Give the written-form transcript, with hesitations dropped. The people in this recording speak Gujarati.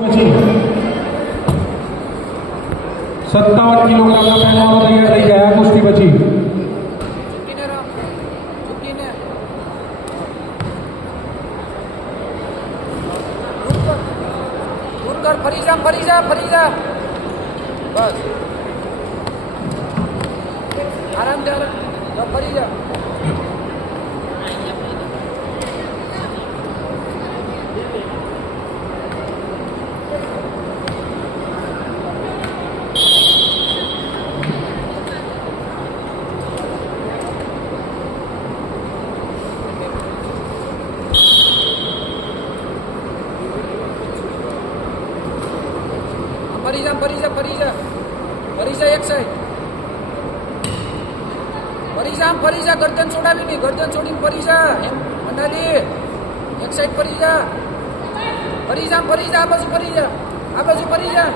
57 કિલોગ્રામના પહેલવાનો તૈયાર થઈ ગયા કુસ્તી પછી ફરી જા બસ આરામથી ફરી જા ફરી જા એક સાઈડ ફરી જા ગરદન છોડાવી નહીં ગરદન છોડીને ફરી જા એમ મંડાલી એક સાઈડ ફરી જા આ બાજુ ફરી જા